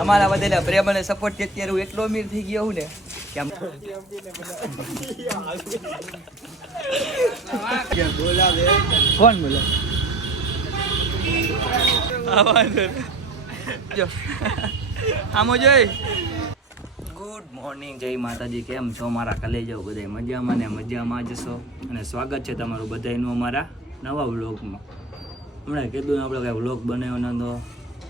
તમારા બધાના પ્રેમ અને સપોર્ટ થી અત્યારે હું એટલો અમીર થઈ ગયો હું ને કે આમ કોણ બોલે આમો જોઈ ગુડ મોર્નિંગ જય માતાજી કેમ છો મારા કલેજાઓ બધા મજામાં ને મજામાં જ છો અને સ્વાગત છે તમારું બધાનું અમારા નવા વ્લોગમાં હમણાં કીધું ને આપણે કાંઈ વ્લોગ બનાવ્યો નતો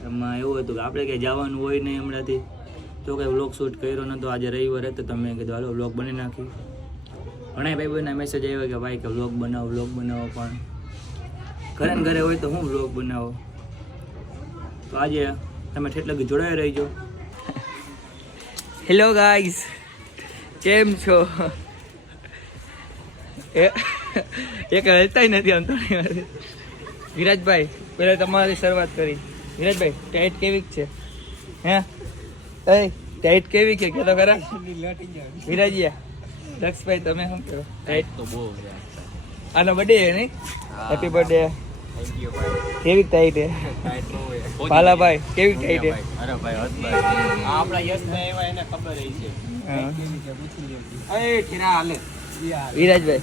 એમાં એવું હતું કે આપણે કંઈ જવાનું હોય નહીં હમણાંથી તો કંઈ વ્લોગ શૂટ કર્યો નતો આજે રવિવાર હતો તમે કીધું હાલો વ્લોગ બની નાખી ઘણા ભાઈ બહેનના મેસેજ આવ્યો કે ભાઈ કે વ્લોગ બનાવો પણ ઘરે ને ઘરે હોય તો હું વ્લોગ બનાવો તો આજે તમે ઠેઠ લગી જોડાઈ રહીજો હેલો ગાઈસ કેમ છો એક હલતા નથી આમ તો વિરાજભાઈ પહેલાં તમારી શરૂઆત કરી વિરાજભાઈ ટાઈટ કેવી છે હે ટાઈટ કેવી કે તો ખરા વિરાજીયા દક્ષભાઈ તમે શું કહો ટાઈટ તો બહુ આનો બર્થડે છે નહીં હેપી બર્થડે કેવી ટાઈટ હે પાલાભાઈ કેવી ટાઈટ હે અરે ભાઈ હસભાઈ આપણા યશભાઈ એવા એને ખબર રહી છે એ કિરા હાલે વિરાજભાઈ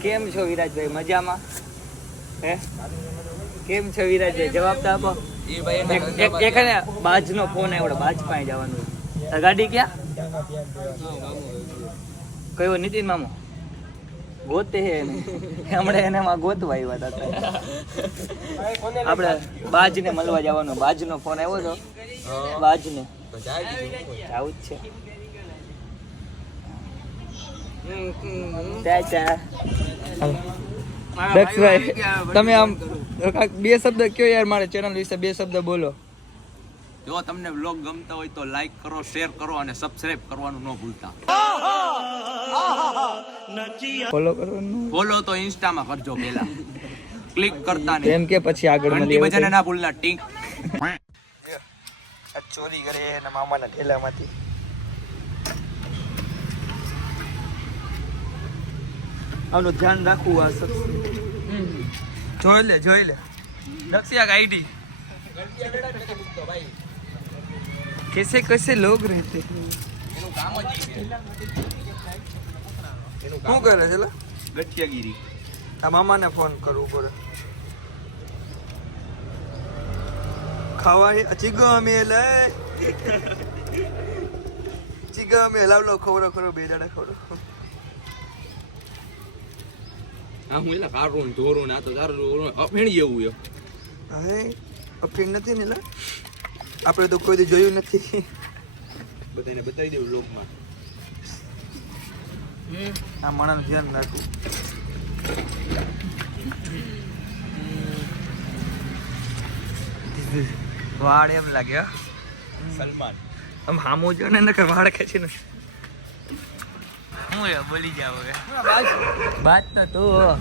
કેમ છો વિરાજભાઈ મજામાં હે કેમ છો વિરાજભાઈ જવાબ તો આપો એ ભાઈ એક ને બાજનો ફોન આવ્યો બાજ પાસે જવાનું ગાડી ક્યાં કયો નીતિન મામો ગોતે હે હમણાં એને માં ગોતવા આવ્યા હતા આપણે બાજને મળવા જવાનું બાજનો ફોન આવ્યો હતો બાજને આવું જ છે દક્ષભાઈ તમે આમ બે શબ્દ કયો યાર મારે ચેનલ વિશે બે શબ્દ બોલો જો તમને વ્લોગ ગમતા હોય તો લાઈક કરો શેર કરો અને સબસ્ક્રાઇબ કરવાનું ન ભૂલતા ફોલો કરવાનું ફોલો તો ઇન્સ્ટામાં કરજો પહેલા ક્લિક કરતા નહીં એમ કે પછી આગળ ઘંટી બજાને ના ભૂલના ટીંક આ ચોરી કરે એના મામાના ઠેલામાંથી આનું ધ્યાન રાખવું આ જોઈ લે દક્ષિયા આઈડી कैसे कैसे लोग रहते એનું કામ જ શું કરે છે ગઠિયાગીરી આ મામાને ફોન કરવું પડે ખાવા ચીગમે લે ચીગમે લાવલો ખવરો બે દાડા ખવરો હા હું એલા કારું ધોરું ના તો તારું અફેણ જેવું છે હે અફીણ નથી ને લા આપણે તો કોઈ દી જોયું નથી બધાને બતાવી દેવું લોકમાં આ માણસનું ધ્યાન રાખવું વાળ એમ લાગે સલમાન આમ હામું જો ને નકર વાળ ખેંચી ને હું બોલી જાવ હવે બાત તો તું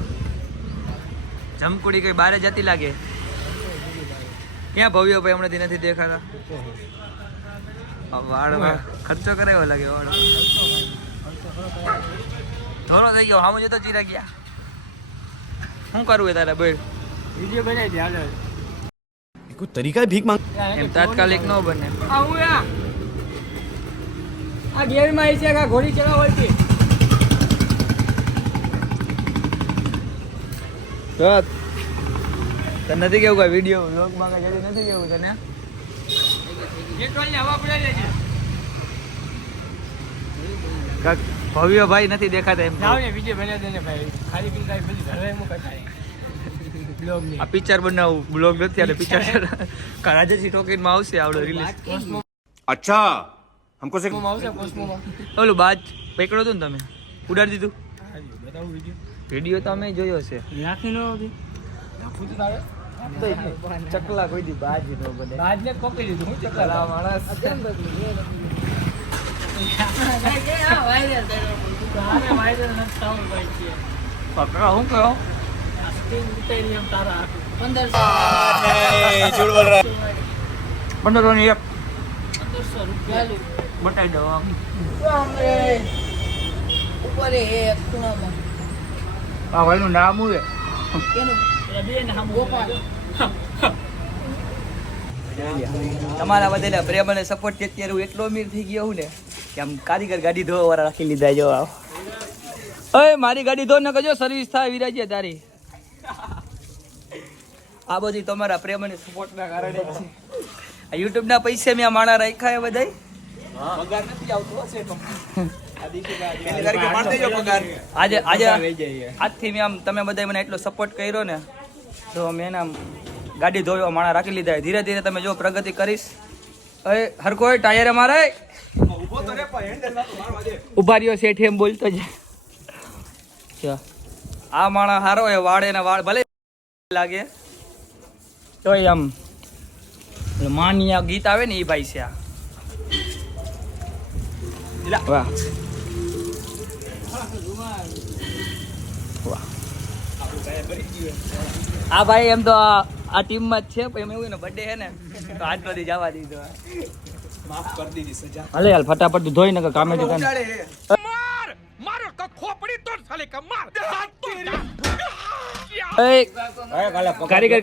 જમકુડી કઈ બારે જતી લાગે ક્યાં ભવ્ય ભાઈ હમણાંથી નથી દેખાતા વાળમાં ખર્ચો કરાયો લાગે વાળ ધોરો થઈ ગયો હામું જતો ચીરા ગયા શું કરવું તારા બોલ વિડીયો બનાવી દે હાલ કોઈ તરીકા ભીખ માંગ એમ તાત્કાલિક ન બને આ ગેરમાં આવી છે કે ઘોડી ચલાવવાથી તને નથી કેવું કઈ વિડીયો વ્લોગમાં કઈ જલ્દી નથી કેવું તને ભવ્ય ભાઈ નથી દેખાતા એમ વિડીયો બનાવી દે ને ભાઈ ખાલી પીલી કાંઈ બધી ઘરે મૂકાય આ પિક્ચર બનાવું બ્લોગ નથી અને પિક્ચર રાજાજી ટોકીનમાં આવશે આવડો રિલીઝ અચ્છા हमको से આવશે કોસ્મોમાં ઓલું બાજ પકડો હતું ને તમે ઉડાડી દીધું બતાવું વિડીયો તો અમે જોયો છે રાખી નો નાખું તો તારે ચકલા કોઈ દી બાજ નો બને બાજને કોપી દીધું હું ચકલા માણસ પકડા હું કહો 1500 ની એક 1500 રૂપિયા બતાવી દો આમ ઉપર એક ખૂણામાં આ ભાઈનું નામ શું છે કેનું બે નામ ગોપાલ તમારા બધેલા પ્રેમ અને સપોર્ટ થી અત્યારે હું એટલો અમીર થઈ ગયો હું ને કે આમ કારીગર ગાડી ધોવા વાળા રાખી લીધા જો આવ. ઓય મારી ગાડી ધો ન કજો સર્વિસ થાય વિરાજી તારી. આ બધી તમારા પ્રેમ અને સપોર્ટ ના કારણે જ છે. આ યુટ્યુબ ના પૈસા મેં આ માણા રાખ્યા એ બધાય. પગાર નથી આવતો હશે આજે આજથી મેં આમ તમે બધા મને એટલો સપોર્ટ કર્યો ને તો મેં આમ ગાડી ધોવા માણા રાખી લીધા. ધીરે ધીરે તમે જો પ્રગતિ કરીશ. હવે હરકો ટાયર મારે ઉભા રહ્યો શેઠ એમ બોલતો જ. આ માણા હારો એ વાળે ને વાળ ભલે લાગે તો આમ માનિયા ગીત આવે ને એ ભાઈ છે આ. વાહ વાહ. આ ભાઈ એમ તો આ ટીમમાં જ છે પણ એમ એવું ને બર્થડે છે ને તો આજ સુધી જવા દીધો. માફ કરી દીધી સજા. હાલે હાલ ફટાફટ ધોઈ ને કામે જતા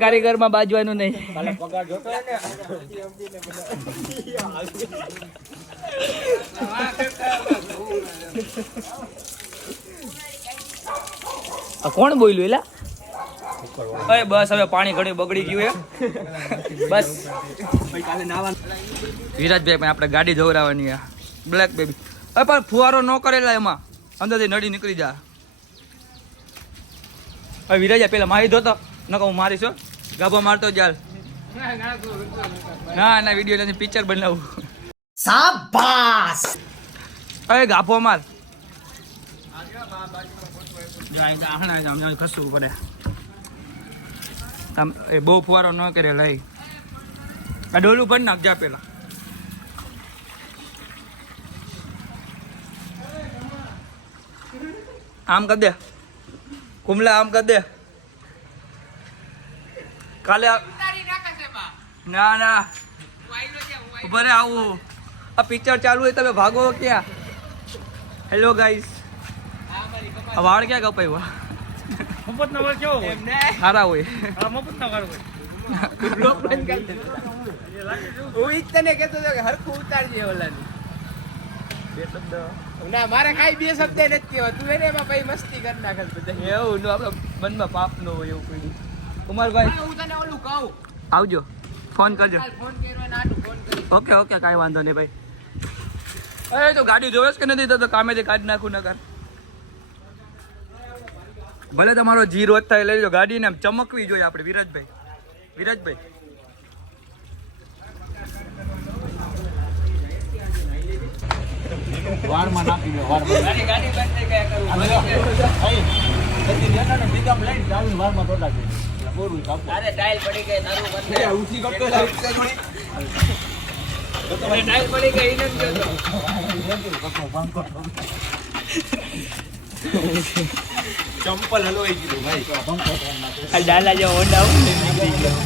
કારીગર માં બાજવાનું નહીં. પગાર જોતો ને કોણ બોલ્યું એલા? અરે બસ હવે પાણી ઘણી બગડી ગયું એ બસ. વિરાજભાઈ પણ આપણે ગાડી ધોવરાવાની બ્લેક બેબી. અરે પણ ફુવારો ન કરેલા એમાં અંદરથી નડી નીકળી જા. હવે વિરાજા પેલા મારી ધોતો ન કહું મારીશ ગાભો મારતો જાલ. ના ના વિડીયો નથી પિક્ચર બનાવું. શાબાશ. અરે ગાભો માર ખસવું પડે. એ બહુ ફુવારો ન કરે લઈ આ ડોલું ભરી નાખજા પેલા. આમ કરી દે કુમલા આમ કરી દે. કાલે ના ના ઉભરે આવું આ પિક્ચર ચાલુ હોય તમે ભાગો ક્યાં? હેલો ગાઈસ આ વાળ ક્યાં કપાયું? મફત નો વાર કેવો હોય સારા હોય. મફત નો વાર હોય બ્લોક બંધ કરી દે. હું ઈ તને કહેતો હતો કે હરખું ઉતારજે ઓલાની બે શબ્દ. ના મારે કાઈ બે શબ્દ નથી કહેવા. તું એને એમાં પછી મસ્તી કરી નાખે બધા. એવું નો આપણે મનમાં પાપ ન હોય એવું કોઈ. કુમારભાઈ હું તને ઓલું કહું આવજો ફોન કરજો. ફોન કર્યો ને આટલું ફોન કરી. ઓકે ઓકે કાંઈ વાંધો નહીં ભાઈ. એ તો ગાડી જોવેશ કે નથી તો કામેથી કાઢી નાખું નગર. ભલે તમારો જી રોજ થાય લઈ લો ગાડીને આમ ચમકવી જોઈએ આપણે. વિરાજભાઈ વારમાં નાખી દે વારમાં. ગાડી બંધ થઈ ગયા કરું. વારમાં તો નાખી દે. બોરું કાપો. અરે ટાઈલ પડી ગઈ તારું બંધ. ઉઠી કરતો ટાઈલ પડી ગઈ એને જ જોતો. ચંપલ હલવાઈ ગયું ભાઈ. આ ડાલા જેવો હોન્ડા આવું ને નીકળી ગયો.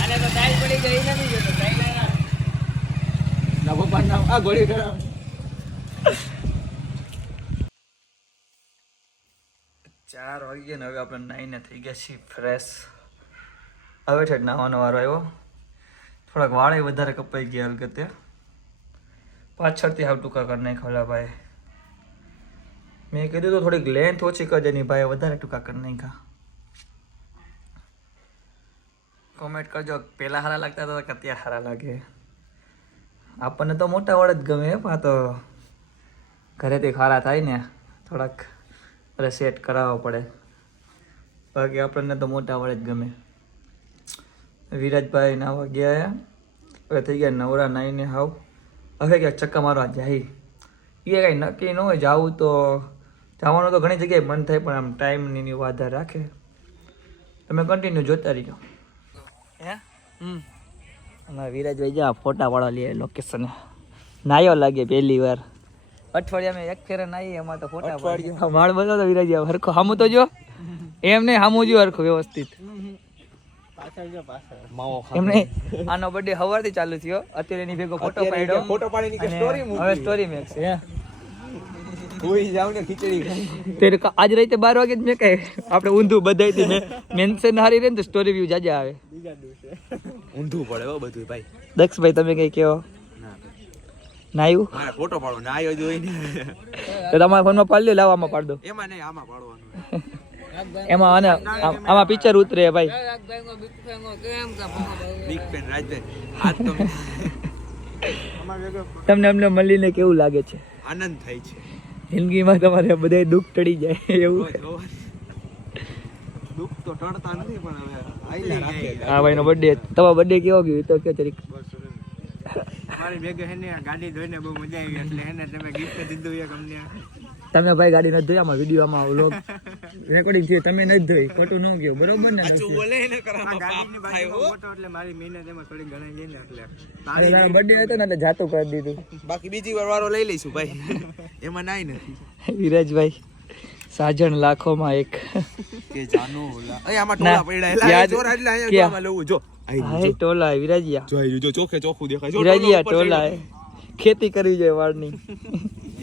આને તો ટાઈલ પડી ગઈ એને જ જોતો. ટાઈલ ના પપ્પા ના આ ગોળી કરાવ. 4 વાગ્યા ને હવે આપણે નાઈને થઈ ગયા છીએ ફ્રેશ. હવે છે નાવાનો વારો આવ્યો. થોડાક વાળે વધારે કપાઈ ગયા હલગતે. પાછળથી હાવ ટૂંકા કરી નાખ્યા ભાઈ. મેં કીધું તો થોડીક લેન્થ ઓછી કરજે ની ભાઈ વધારે ટૂંકા કરી નાખ્યા. કોમેન્ટ કરજો પહેલા સારા લાગતા હતા કે અત્યારે સારા લાગે. આપણને તો મોટા વાળ જ ગમે પણ તો ઘરેથી ખારા થાય ને થોડાક અરે સેટ કરાવવો પડે. બાકી આપણને તો મોટા વાળ જ ગમે. વિરાજભાઈ નાવા ગયા હવે થઈ ગયા નવરા નાઈને હાવ. હવે ક્યાંક ચક્કા મારવા જાય એ કાંઈ નક્કી ન હોય. જવું તો જવાનું તો ઘણી જગ્યાએ મન થાય પણ આમ ટાઈમની આધાર રાખે. તમે કન્ટિન્યુ જોતા રહીજો. હે અમારા વિરાજભાઈ જા ફોટા વાળા લે લોકેશન. નાયો લાગે પહેલી વાર અઠવાડિયામાં એક ફેરે નાઈ એમાં તો ફોટા વાળ બધો તો વિરાજ હરખો સામું તો જો એમ નહીં સામું જો હરખો વ્યવસ્થિત. એમને આનો બર્થડે સવારથી ચાલુ થયો અત્યારે એની ભેગો ફોટો પાડ્યો. ફોટો પાડીને સ્ટોરી મૂકી. હવે સ્ટોરી મેક્સ હે કોઈ જાવ ને ખીચડી ખાઈ. તેરે આજ રાતે 12 વાગે જ મેં કઈ આપણે ઊંધું બધાયથી મેન્શન હારી રહે ને તો સ્ટોરી વ્યૂ જાજા આવે. બીજા દિવસે ઊંધું પડે હો બધું ભાઈ. દક્ષભાઈ તમે કઈ કહો નાયું મારે ફોટો પાડો ના આવ્યો જોઈ ને તો તમારા ફોનમાં પાડી લો લાવો આમાં પાડ દો એમાં નહીં આમાં પાડવાનું. એમાં અને આમાં પિક્ચર ઉતરે ભાઈ બિગ પેન રાજભાઈ આજ તો તમને અમને મળીને કેવું લાગે છે આનંદ થાય છે. જિંદગીમાં તમારે બધા દુઃખ ટળી જાય એવું દુઃખ તો ટળતા નથી પણ હવે આઈલા રાખે. હા ભાઈ નો બર્થડે તમારો બર્થડે કેવો ગયો એ તો કે જરીક મારી ભેગે હે ને આ ગાડી ધોઈને બહુ મજા આવી એટલે એને તમે ગિફ્ટ દીધું એક અમને. તમે ભાઈ ગાડી નથી ધોઈ આમાં વિડીયોમાં વ્લોગ રેકોર્ડિંગ થયું તમે નથી ધોઈ ખોટું ન ગયું બરોબર ને સાચું બોલે ને આ કરા ગાડીની બાજુમાં ફોટો એટલે મારી મહેનત એમાં થોડી ગણાઈ જાય ને એટલે તારો બર્થડે હતો ને એટલે જાતું કરી દીધું બાકી બીજી વાર વારો લઈ લઈશું ભાઈ એમાં નાઈ નથી વિરાજભાઈ સાજણ લાખોમાં એક કે જાનો ઓલા એ આમાં ટોળા પડ્યા એલા યાદ- જોર એટલે અહીંયા ક્યાં? આમાં લેવું જો હાય ટોલા વિરાજિયા જો આઈ જો ચોખે ચોખું દેખાય જો વિરાજિયા ટોલા ખેતી કરવી જોઈએ વાળની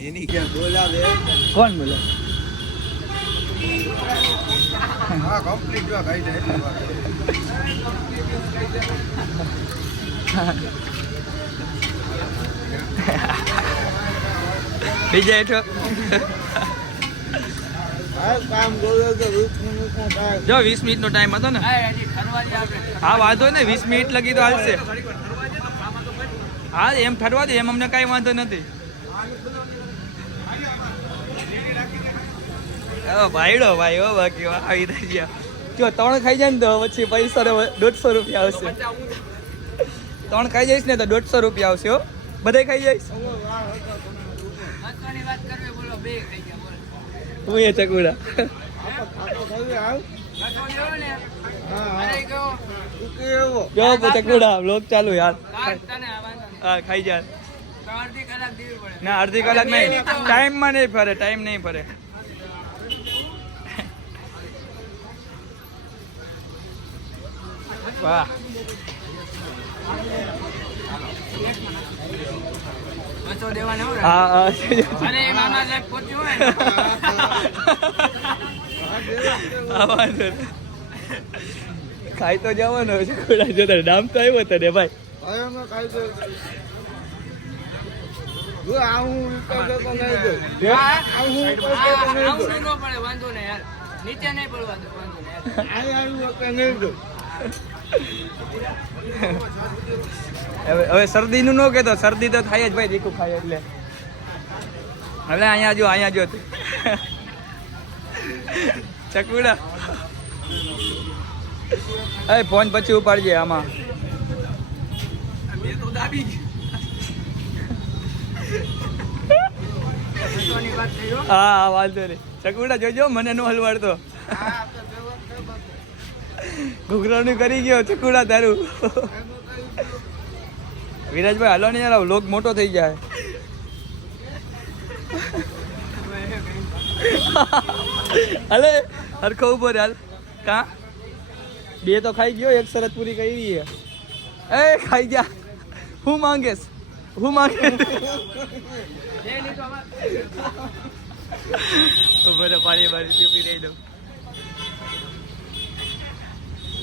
એની કે બોલાવે કોણ બોલે હા કમ્પ્લીટ જો ગાઈ જાય એટલે બીજા હેઠો કામ જોયો તો 20 મિનિટનો ટાઈમ. જો 20 મિનિટનો ટાઈમ હતો ને હા વાંધો ને 20 મિનિટ લગી તો હાલશે હા એમ ઠરવા દે એમ અમને કાંઈ વાંધો નથી ભાઈડો ભાઈ હો બાકી આવી રહી ગયા જો 3 ખાઈ જાય ને તો પછી પૈસા 150 રૂપિયા આવશે 3 ખાઈ જઈશ ને તો 150 રૂપિયા આવશે હો બધે ખાઈ જઈશ હું એ ચકુડા જો ચકુડા બ્લોગ ચાલુ યાર હા ખાઈ જાય ના અડધી કલાક નહીં ટાઈમમાં નહીં ફરે ટાઈમ નહીં ફરે વાહ હા ખાઈ તો જવાનો છે ખોડા જતા ડામ તો આવ્યો તને ભાઈ હવે અમે ખાઈ તો જો આવું ઉપર તો નહીં જો આવું ઉપર તો નહીં જો આવું ઉપર નહીં જો હવે શરદીનું ન કહેતો શરદી તો થાય જ ભાઈ દીકું ખાય એટલે હવે અહીંયા જો ચકુડા એ ફોન પછી ઉપાડજે આમાં હા વાંધો નહીં ચકુડા જોજો મને નો હલવાડતો ઘૂઘરાનું કરી ગયો ચકુડા તારું વિરાજભાઈ હાલો ને યાર લોક મોટો થઈ જાય અલે હરખો ઉભો રે હાલ કા બે તો ખાઈ ગયો એક શરત પૂરી કરી છે એ ખાઈ જા હું માંગે બરે પાણી પીપી રહી દઉં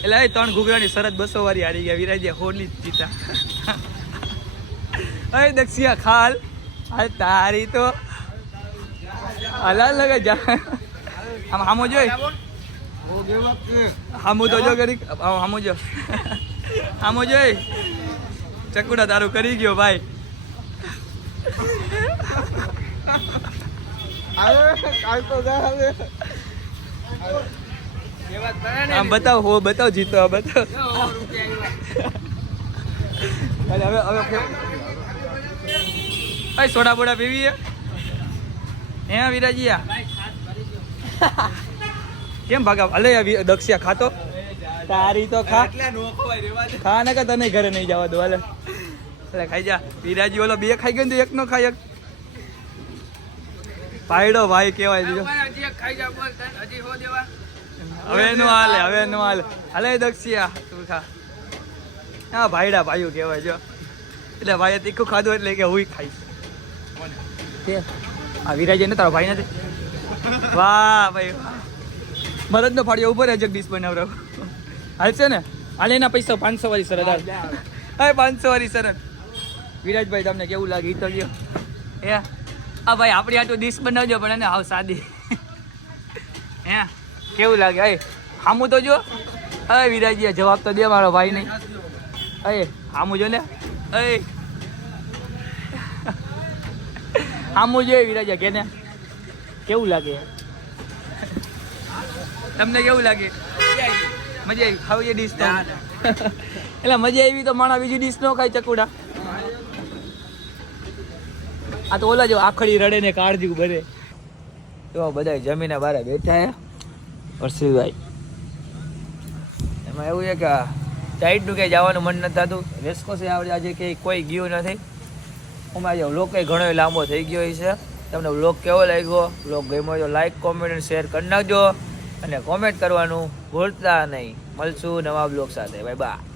એટલે એ 3 ઘૂઘરાની શરત 200 વાળી હારી ગયા વિરાજ્યા હોલી જીતા અરે દક્ષિયા ખાલ હાલ તારી તો હલાલ લગે જા આમ હામો જોઈ હામું તો જો કરી હામું જો હામો જોઈ ચકુડા તારું કરી ગયો ભાઈ આમ બતાવ જીતો બતાવ હવે સોડા બોડા પીવી હે વિરાજીયા કેમ ભાગા અલે દક્ષિયા ખાતો તારી તો ખા ને કે તને ઘરે નહીં જવા દો હાલે એટલે ખાઈ જા વિરાજી ઓલો 2 ખાઈ ગયો ને એક નો ખાઈ પાયડો ભાઈ કેવાય દીધો હવે નો હાલે હાલે દક્ષિયા તું ખા હા ભાઈડા ભાઈઓ કહેવાય જો એટલે ભાઈએ તીખું ખાધું એટલે કે હું ખાઈશ આ વિરાજી ને તારો ભાઈ નથી વાહ ભાઈ મરદ નો ફાળ્યો ઉપર જગદીશ બનાવરાવ હાલશે ને હાલે એના પૈસા 500 વાળી શરત હાલ. હવે 500 વાળી શરત. વિરાજભાઈ તમને કેવું લાગે ઈ તો કયો. હે આ ભાઈ આપણી આ તો ડીશ બનાવજો પણ એને હાવ સાદી. હે કેવું લાગે? એ હામું તો જો. અરે વિરાજી જવાબ તો દે મારો ભાઈ નહીં. અરે હામું જો ને. અરે હામું જો વિરાજા કે ને કેવું લાગે? તમને કેવું લાગે? મજા આવી ખાવી એ ડીશ તો એટલે મજા આવી તો માણા બીજી ડીશ નો ખાય ચકુડા. આ તો ઓલા જો આખડી રડે ને કાળજી ભરે. તો બધા જમીને બહાર બેઠા હે પરસીભાઈ. એમાં એવું છે કે સાઈડનું ક્યાંય જવાનું મન નથી થતું. રેસકોસે આજે કે કોઈ ગયું નથી. અમારે જો વ્લોગ કંઈ ઘણો લાંબો થઈ ગયો છે. તમને વ્લોગ કેવો લાગ્યો? વ્લોગ ગમ્યો તો લાઈક કોમેન્ટ અને શેર કરી નાખજો અને કોમેન્ટ કરવાનું ભૂલતા નહીં. મળશું નવા વ્લોગ સાથે. Bye bye.